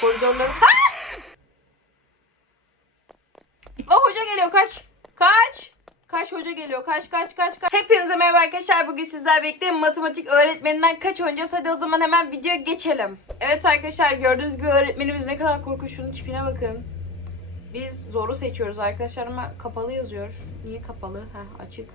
koridorları... Ha! La hoca geliyor kaç. Kaç. Kaç hoca geliyor. Kaç kaç kaç kaç. Hepinize merhaba arkadaşlar. Bugün sizler birlikte matematik öğretmeninden kaç oynayacağız. Hadi o zaman hemen videoya geçelim. Evet arkadaşlar gördüğünüz gibi öğretmenimiz ne kadar korkunç. Şunun tipine bakın. Biz zoru seçiyoruz arkadaşlar ama kapalı yazıyor. Niye kapalı? Heh açık.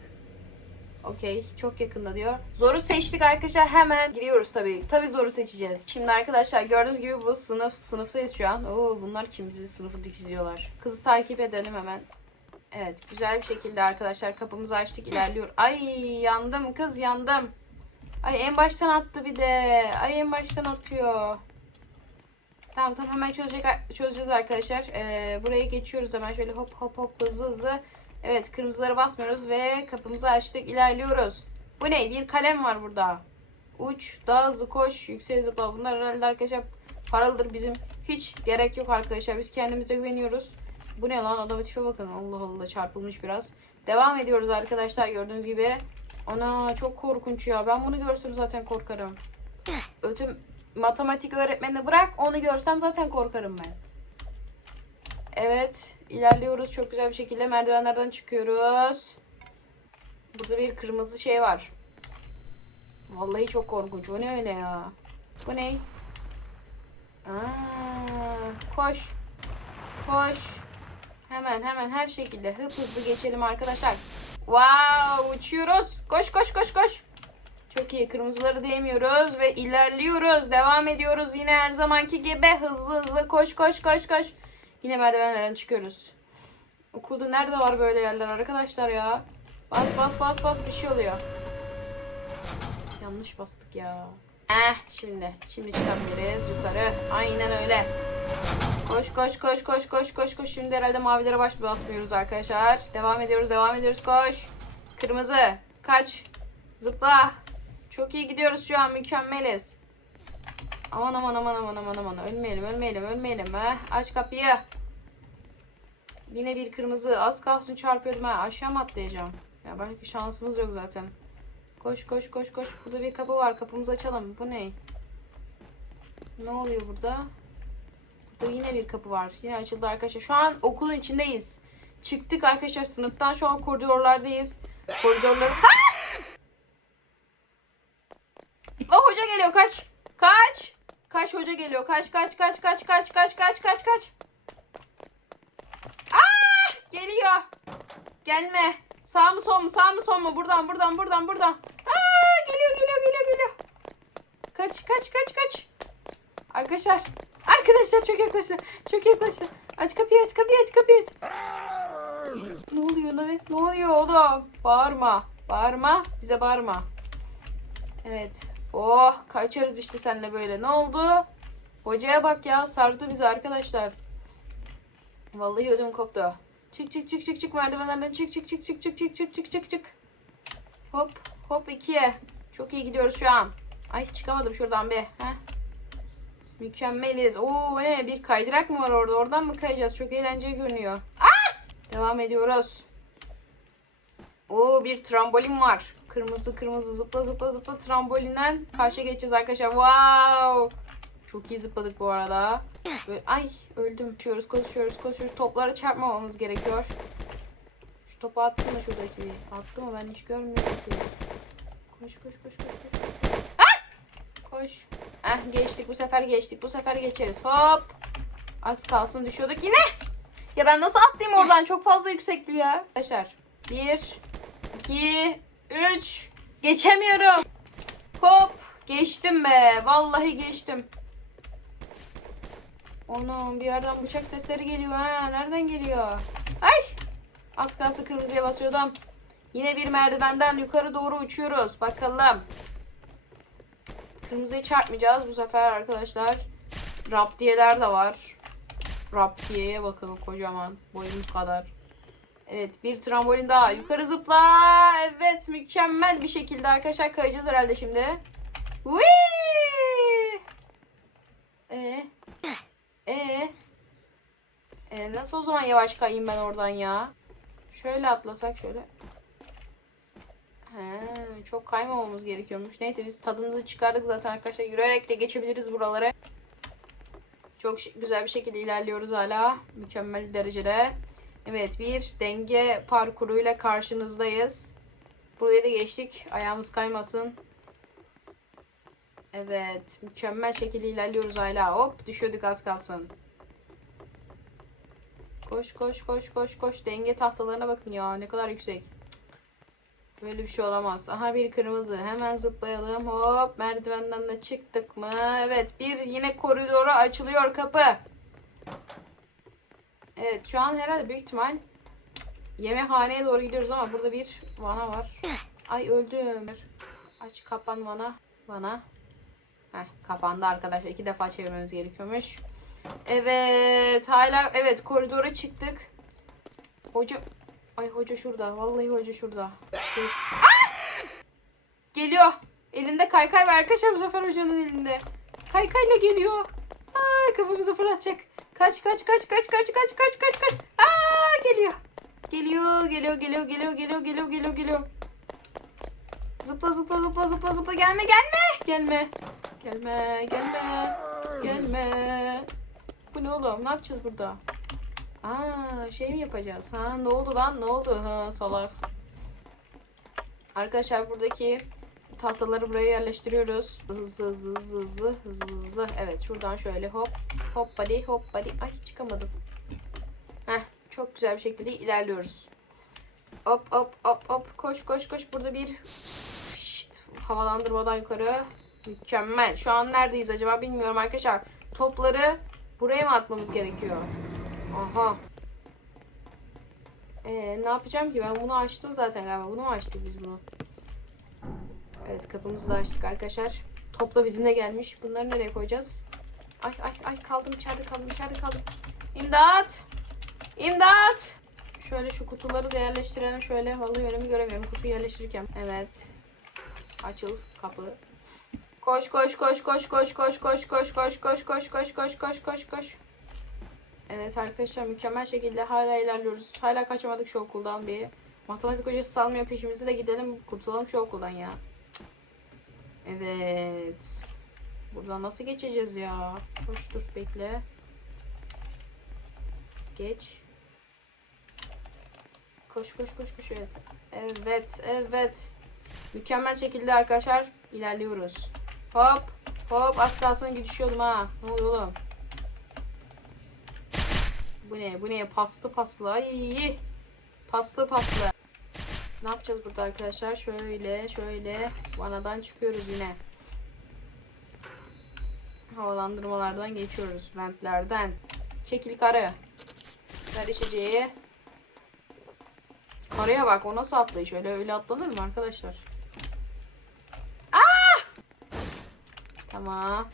Okey. Çok yakında diyor. Zoru seçtik arkadaşlar. Hemen giriyoruz tabii. Tabii zoru seçeceğiz. Şimdi arkadaşlar gördüğünüz gibi bu sınıf. Sınıftayız şu an. Oo bunlar kim? Bizi sınıfı dikiziyorlar. Kızı takip edelim hemen. Evet. Güzel bir şekilde arkadaşlar kapımızı açtık. ilerliyor. Ay yandım kız yandım. Ay en baştan attı bir de. Ay en baştan atıyor. Tamam tamam hemen çözecek, çözeceğiz arkadaşlar. Ee, buraya geçiyoruz hemen şöyle hop hop hop hızlı hızlı. Evet kırmızılara basmıyoruz ve kapımızı açtık ilerliyoruz. Bu ne? Bir kalem var burada. Uç, daha hızlı koş, yüksek zıpla. Bunlar herhalde arkadaşlar paralıdır bizim. Hiç gerek yok arkadaşlar. Biz kendimize güveniyoruz. Bu ne lan? Adamın tipe bakın. Allah Allah çarpılmış biraz. Devam ediyoruz arkadaşlar gördüğünüz gibi. Ana çok korkunç ya. Ben bunu görsem zaten korkarım. Ötüm matematik öğretmenini bırak onu görsem zaten korkarım ben. Evet ilerliyoruz çok güzel bir şekilde merdivenlerden çıkıyoruz. Burada bir kırmızı şey var. Vallahi çok korkunç. O ne öyle ya? Bu ne? Koş. Koş. Hemen hemen her şekilde hıp hızlı geçelim arkadaşlar. Wow uçuyoruz. Koş koş koş koş. Çok iyi. Kırmızıları değmiyoruz ve ilerliyoruz. Devam ediyoruz. Yine her zamanki gibi hızlı hızlı koş koş koş koş. Yine merdivenlerden çıkıyoruz. Okulda nerede var böyle yerler arkadaşlar ya? Bas bas bas bas bir şey oluyor. Yanlış bastık ya. Eh şimdi. Şimdi çıkabiliriz yukarı. Aynen öyle. Koş koş koş koş koş koş koş. Şimdi herhalde mavilere baş basmıyoruz arkadaşlar. Devam ediyoruz devam ediyoruz koş. Kırmızı. Kaç. Zıpla. Çok iyi gidiyoruz şu an mükemmeliz. Aman aman aman aman aman aman. Ölmeyelim ölmeyelim ölmeyelim. Heh. Aç kapıyı. Yine bir kırmızı. Az kalsın çarpıyordum ha. Aşağı mı atlayacağım? Ya başka şansımız yok zaten. Koş koş koş koş. Burada bir kapı var. Kapımızı açalım. Bu ne? Ne oluyor burada? Burada yine bir kapı var. Yine açıldı arkadaşlar. Şu an okulun içindeyiz. Çıktık arkadaşlar sınıftan. Şu an koridorlardayız. Koridorları... Ha! La hoca geliyor. Kaç. Kaç hoca geliyor. Kaç kaç kaç kaç kaç kaç kaç kaç kaç. Aa! Geliyor. Gelme. Sağ mı sol mu sağ mı sol mu buradan buradan buradan buradan. Aa! Geliyor geliyor geliyor geliyor. Kaç kaç kaç kaç. Arkadaşlar. Arkadaşlar çok yaklaştı. Çok yaklaştı. Aç kapıyı aç kapıyı aç kapıyı aç. Ne oluyor lan? Ne oluyor oğlum? Bağırma. Bağırma. Bize bağırma. Evet. Oh kaçarız işte seninle böyle. Ne oldu? Hocaya bak ya sardı bizi arkadaşlar. Vallahi ödüm koptu. Çık çık çık çık çık merdivenlerden çık çık çık çık çık çık çık çık çık çık. Hop hop ikiye. Çok iyi gidiyoruz şu an. Ay çıkamadım şuradan be. Heh. Mükemmeliz. Oo ne bir kaydırak mı var orada? Oradan mı kayacağız? Çok eğlenceli görünüyor. Ah! Devam ediyoruz. Oo bir trambolin var. Kırmızı kırmızı zıpla zıpla zıpla trambolinden karşıya geçeceğiz arkadaşlar. Wow! Çok iyi zıpladık bu arada. Böyle- ay öldüm. Koşuyoruz koşuyoruz koşuyoruz. Toplara çarpmamamız gerekiyor. Şu topu attım mı şuradaki bir? Attı mı ben hiç görmüyorum ki. Koş koş koş koş koş. Ah! Koş. Eh geçtik bu sefer geçtik. Bu sefer geçeriz. Hop. Az kalsın düşüyorduk yine. Ya ben nasıl atlayayım oradan? Çok fazla yüksekli ya. Arkadaşlar. Bir, 2, 3. Geçemiyorum. Hop. Geçtim be. Vallahi geçtim. Anam bir yerden bıçak sesleri geliyor ha. Nereden geliyor? Ay. Az kalsın kırmızıya basıyordum. Yine bir merdivenden yukarı doğru uçuyoruz. Bakalım. Kırmızıyı çarpmayacağız bu sefer arkadaşlar. Raptiyeler de var. Raptiyeye bakalım kocaman. Boyumuz kadar. Evet bir trambolin daha. Yukarı zıpla. Evet mükemmel bir şekilde arkadaşlar kayacağız herhalde şimdi. Whee! Ee? Ee? Ee, nasıl o zaman yavaş kayayım ben oradan ya? Şöyle atlasak şöyle. He, çok kaymamamız gerekiyormuş. Neyse biz tadımızı çıkardık zaten arkadaşlar. Yürüyerek de geçebiliriz buraları. Çok güzel bir şekilde ilerliyoruz hala. Mükemmel derecede. Evet bir denge parkuruyla karşınızdayız. Burayı da geçtik. Ayağımız kaymasın. Evet. Mükemmel şekilde ilerliyoruz hala. Hop düşüyorduk az kalsın. Koş koş koş koş koş. Denge tahtalarına bakın ya. Ne kadar yüksek. Böyle bir şey olamaz. Aha bir kırmızı. Hemen zıplayalım. Hop merdivenden de çıktık mı? Evet bir yine koridora açılıyor kapı. Evet şu an herhalde büyük ihtimal yemekhaneye doğru gidiyoruz ama burada bir vana var. Ay öldüm. Aç kapan vana. Vana. Heh kapandı arkadaşlar. İki defa çevirmemiz gerekiyormuş. Evet hala evet koridora çıktık. Hoca Ay hoca şurada. Vallahi hoca şurada. Dur. Geliyor. Elinde kaykay var arkadaşlar bu sefer hocanın elinde. Kaykayla geliyor. Ay kafamızı fırlatacak. Kaç kaç kaç kaç kaç kaç kaç kaç kaç. Aa geliyor. Geliyor geliyor geliyor geliyor geliyor geliyor geliyor geliyor. Zıpla zıpla zıpla zıpla zıpla gelme gelme. Gelme. Gelme gelme. Gelme. Bu ne oğlum? Ne yapacağız burada? Aa şey mi yapacağız? Ha ne oldu lan? Ne oldu? Ha salak. Arkadaşlar buradaki tahtaları buraya yerleştiriyoruz. Hızlı hızlı hızlı hızlı hızlı hızlı. Evet şuradan şöyle hop hop body hop body. Ay çıkamadım. Heh çok güzel bir şekilde ilerliyoruz. Hop hop hop hop koş koş koş. Burada bir Şşt, havalandırmadan yukarı. Mükemmel. Şu an neredeyiz acaba bilmiyorum arkadaşlar. Topları buraya mı atmamız gerekiyor? Aha. Ee, ne yapacağım ki? Ben bunu açtım zaten galiba. Bunu mu açtık biz bunu? Evet kapımızı da açtık arkadaşlar. Top da bizimle gelmiş. Bunları nereye koyacağız? Ay ay ay kaldım içeride kaldım içeride kaldım. İmdat! İmdat! Şöyle şu kutuları da yerleştirelim. Şöyle vallahi önümü göremiyorum kutuyu yerleştirirken. Evet. Açıl kapı. Koş koş koş koş koş koş koş koş koş koş koş koş koş koş koş koş. Evet arkadaşlar mükemmel şekilde hala ilerliyoruz. Hala kaçamadık şu okuldan bir. Matematik hocası salmıyor peşimizi de gidelim kurtulalım şu okuldan ya. Evet. Buradan nasıl geçeceğiz ya? Koş dur bekle. Geç. Koş koş koş koş evet. Evet evet. Mükemmel şekilde arkadaşlar ilerliyoruz. Hop hop az kalsın düşüyordum ha. Ne oluyor oğlum? Bu ne? Bu ne? Paslı paslı. Ay. Paslı paslı. Ne yapacağız burada arkadaşlar? Şöyle şöyle vanadan çıkıyoruz yine. Havalandırmalardan geçiyoruz. Ventlerden. Çekil karı. Ver içeceği. Karaya bak o nasıl atlayış? Öyle öyle atlanır mı arkadaşlar? Aa! Tamam.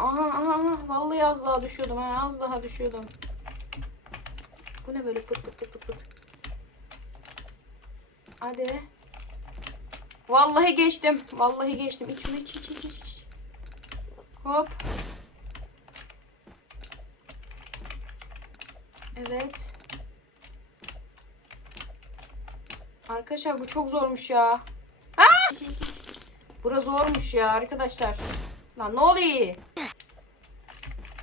Aha aha. Vallahi az daha düşüyordum ha. Az daha düşüyordum. Bu ne böyle pıt pıt pıt pıt pıt. Hadi. Vallahi geçtim. Vallahi geçtim. İç şunu iç iç iç iç. Hop. Evet. Arkadaşlar bu çok zormuş ya. İç. Bura zormuş ya arkadaşlar. Lan ne oluyor?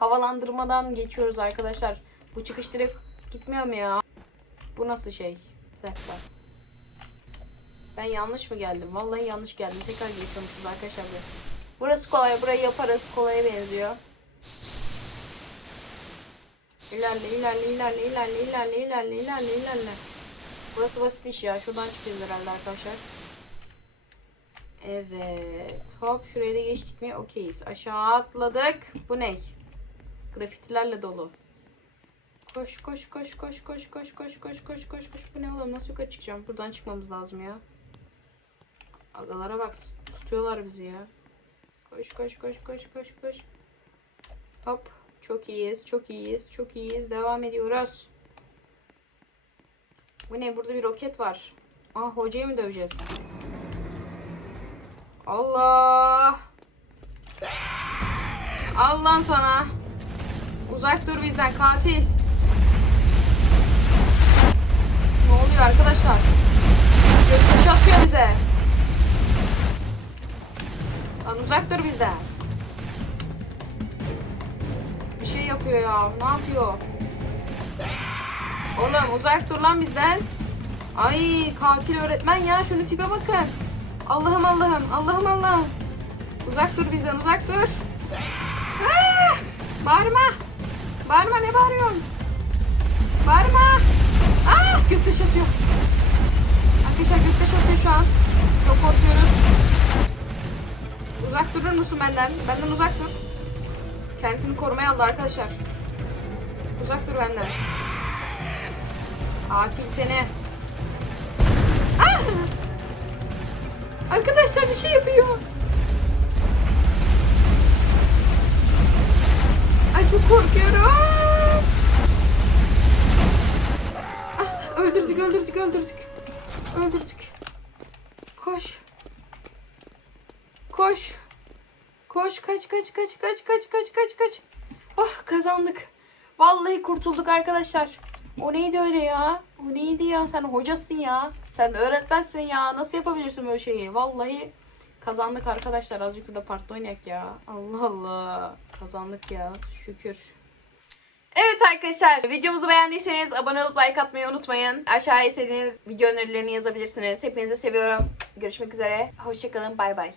havalandırmadan geçiyoruz arkadaşlar. Bu çıkış direkt gitmiyor mu ya? Bu nasıl şey? Bir. Ben yanlış mı geldim? Vallahi yanlış geldim. Tekrar geçiyormuşuz arkadaşlar. Burası kolay. Burayı yaparız. Kolaya benziyor. İlerle, ilerle, ilerle, ilerle, ilerle, ilerle, ilerle, ilerle. Burası basitmiş ya. Şuradan çıkıyoruz herhalde arkadaşlar. Evet. Hop şuraya da geçtik mi? Okeyiz. Aşağı atladık. Bu ne? Grafitilerle dolu. Koş koş koş koş koş koş koş koş koş koş koş. Bu ne oğlum? Nasıl yukarı çıkacağım? Buradan çıkmamız lazım ya. Agalara bak. Tutuyorlar bizi ya. Koş koş koş koş koş koş. Hop. Çok iyiyiz. Çok iyiyiz. Çok iyiyiz. Devam ediyoruz. Bu ne? Burada bir roket var. Aa hocayı mı döveceğiz? Allah. Allah sana. Uzak dur bizden katil. Ne oluyor arkadaşlar? Göktaş atıyor bize. Lan uzak dur bizden. Bir şey yapıyor ya. Ne yapıyor? Oğlum uzak dur lan bizden. Ay katil öğretmen ya. Şunu tipe bakın. Allah'ım Allah'ım. Allah'ım Allah'ım. Uzak dur bizden uzak dur. Ah! Bağırma. Bağırma ne bağırıyorsun? Bağırma. Ah göktaş atıyor. Arkadaşlar göktaş atıyor şu an. Çok korkuyoruz. Uzak durur musun benden? Benden uzak dur. Kendisini korumaya aldı arkadaşlar. Uzak dur benden. Katil seni. Ah! Arkadaşlar bir şey yapıyor. Ay çok korkuyorum. Öldürdük öldürdük. Koş. Koş. Koş kaç kaç kaç kaç kaç kaç kaç kaç. Oh kazandık. Vallahi kurtulduk arkadaşlar. O neydi öyle ya? O neydi ya? Sen hocasın ya. Sen öğretmensin ya. Nasıl yapabilirsin böyle şeyi? Vallahi kazandık arkadaşlar. Azıcık burada parkta oynayak ya. Allah Allah. Kazandık ya. Şükür. Evet arkadaşlar videomuzu beğendiyseniz abone olup like atmayı unutmayın. Aşağıya istediğiniz video önerilerini yazabilirsiniz. Hepinizi seviyorum. Görüşmek üzere. Hoşçakalın. Bay bay.